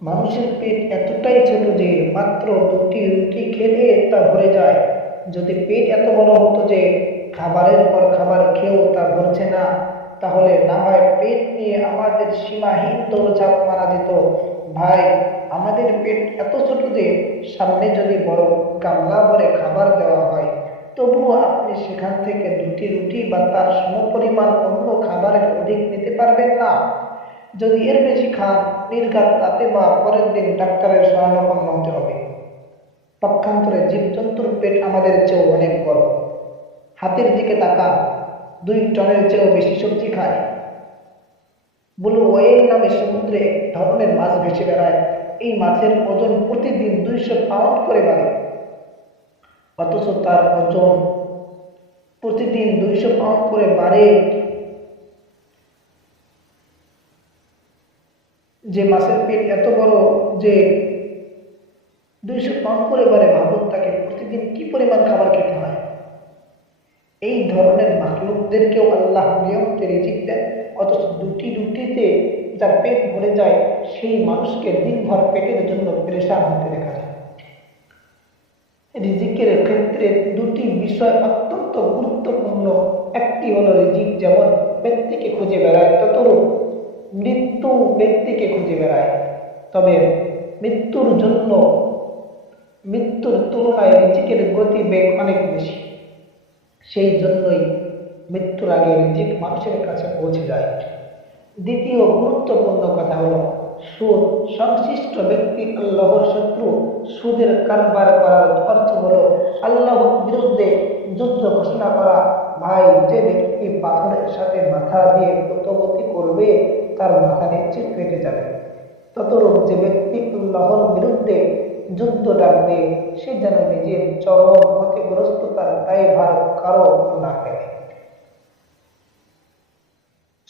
মানুষের পেট এতটাই ছোট যে মাত্র দুটি রুটি খেলে তা ভরে যায়। যদি পেট এত বড় হতো যে খাবারের পর খাবার খেয়েও তা ভরছে না, তাহলে না হয় পেট নিয়ে আমাদের সীমাহীন দৌড়ঝাঁপ মারা যেত। ভাই, আমাদের পেট এত ছোট যে সামনে যদি বড় গামলা ভরে খাবার দেওয়া হয়, তবুও আপনি সেখান থেকে দুটি রুটি বা তার সমপরিমাণ অন্য খাবারের অধিক নিতে পারবেন না। যদি এর বেশি খান, নির্ঘাত রাতে বা পরের দিন ডাক্তারের শরণাপন্ন হতে হবে। পক্ষান্তরে জীবজন্তুর পেট আমাদের চেয়েও অনেক বড়। হাতির দিকে তাকান, 2 টনের চেয়েও বেশি সবজি খায়। ব্লু ওয়েল নামে সমুদ্রে এক ধরনের মাছ ভেসে বেড়ায়। এই মাছের ওজন প্রতিদিন 200 পাউন্ড করে বাড়ে, অথচ তার ওজন প্রতিদিন 200 পাউন্ড করে বাড়ে। যে মাছের পেট এত বড় যে 200 পাউন্ড করে বাড়ে, ভাবুন তাকে প্রতিদিন কি পরিমাণ খাবার খেতে হয়। এই ধরনের মাখলুকদেরকেও আল্লাহ নিয়মিত রিজিক দেন, অথচ দুটি রুটিতে যার পেট ভরে যায় সেই মানুষকে দিনভর পেটের জন্য পরেশান হতে দেখা যায়। রিজিকের ক্ষেত্রে দুটি বিষয় অত্যন্ত গুরুত্বপূর্ণ। একটি হলো রিজিক যেমন ব্যক্তিকে খুঁজে বেড়ায়, ততরূপ মৃত্যু ব্যক্তিকে খুঁজে বেড়ায়। তবে মৃত্যুর তুলনায় রিজিকের গতিবেগ অনেক বেশি। সেই জন্যই মৃত্যুর আগে রিজিক মানুষের কাছে পৌঁছে যায়। দ্বিতীয় গুরুত্বপূর্ণ কথা হলো সুদ। সংশ্লিষ্ট ব্যক্তি আল্লাহর শত্রু। সুদের কারবার করার অর্থ হলো আল্লাহর বিরুদ্ধে যুদ্ধ ঘোষণা করা। ভাই, যে ব্যক্তি পাথরের সাথে মাথা দিয়ে প্রতবতী করবে তার মাথা নিশ্চিত কেটে যাবে। ততরূপ যে ব্যক্তি আল্লাহর বিরুদ্ধে যুদ্ধ ডাকবে সে যেন নিজের চরম ক্ষতিগ্রস্ততার দায়ভার কারো না ফেলে।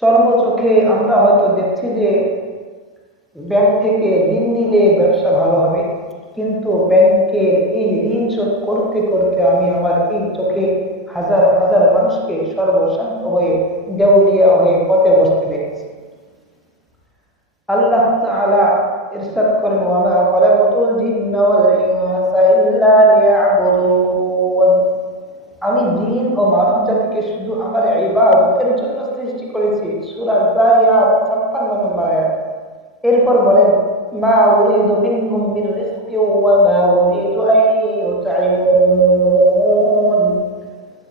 চরম চোখে আমরা হয়তো দেখছি যে ব্যাংক থেকে ঋণ নিলে ব্যবসা ভালো হবে, কিন্তু ব্যাংকের এই ঋণ শোধ করতে করতে আমি আমার এই চোখে হাজার হাজার মানুষকে সর্বশান্ত হয়ে দেউলিয়া হয়ে পথে বসতে দেখছি। আল্লাহ তাআলা ইরশাদ করেন, ওয়া মা খালাকাতুল জিন্না ওয়াল ইনসা ইল্লা লিয়াবুদুন। আমি জিন ও মানব জাতিকে শুধু আমার ইবাদতের জন্য সৃষ্টি করেছি। সূরা যারিয়াত 56 নম্বর আয়াত। এরপর বলেন, মা উরিদু মিনকুম মিন রিজকি ওয়া মা উরিদু আন ইউতঈমুন।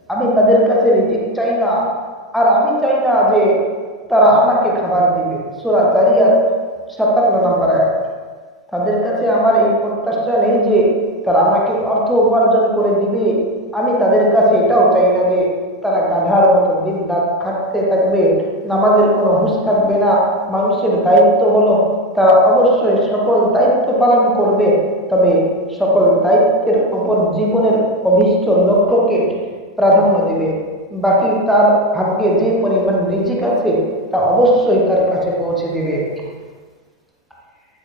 আমি তাদের কাছে রিজিক চাই না, আর আমি চাই না যে তারা আমাকে খাবার দিবে। সূরা যারিয়াত 57 নম্বর আয়াত। তাদের কাছে আমার এই প্রত্যাশা নেই যে তারা আমাকে অর্থ উপার্জন করে দিবে। আমি তাদের কাছে এটাও চাই না যে তারা গাধার মতো দিন রাত খাটতে থাকবে, নামাজের কোনো হুঁশ থাকবে না। মানুষের দায়িত্ব হলো তারা অবশ্যই সকল দায়িত্ব পালন করবে, তবে সকল দায়িত্বের উপর জীবনের অভীষ্ট লক্ষ্যকে প্রাধান্য দিবে। বাকি তার ভাগ্যে যে পরিমাণ রিজিক আছে তা অবশ্যই তার কাছে পৌঁছে দিবে।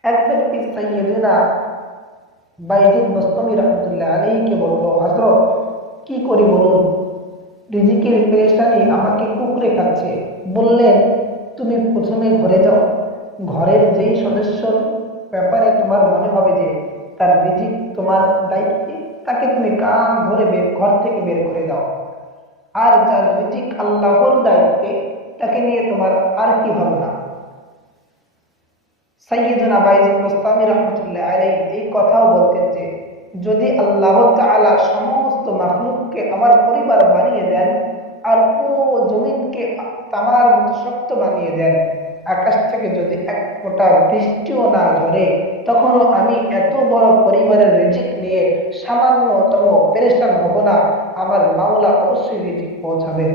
এক ব্যক্তি সাইয়েদনা বাইজিদ বুস্তামি রাহমাতুল্লাহ আলাইহিকে বলল, হযরত, কি করি বলুন, রিজিকের পেরেশানি আমাকে কুঁকড়ে খাচ্ছে। বললেন, তুমি প্রথমে ঘরে যাও, ঘরের যেই সদস্যর ব্যাপারে তোমার মনে হবে যে তার রিজিক তোমার দায়িত্বে, তাকে তুমি কান ধরে ঘর থেকে বের করে দাও। আর যার রিজিক আল্লাহর দায়িত্বে, তাকে নিয়ে তোমার আর কি ভাবনা। সাইয়েদনা বাইজিদ বুস্তামি রাহমাতুল্লাহ আলাইহি এই কথাও বলতেন যে যদি আল্লাহ তাআলা সমস্ত মাখলুককে আমার পরিবার বানিয়ে দেন আর পুরো জমিনকে তামার মতো শক্ত বানিয়ে দেন, আকাশ থেকে যদি এক ফোঁটা বৃষ্টিও না ঝরে, তখনও আমি এত বড় পরিবারের রিজিক নিয়ে সামান্যতম পেরেশান হব না। আমার মাওলা অবশ্যই রিজিক পৌঁছাবেন।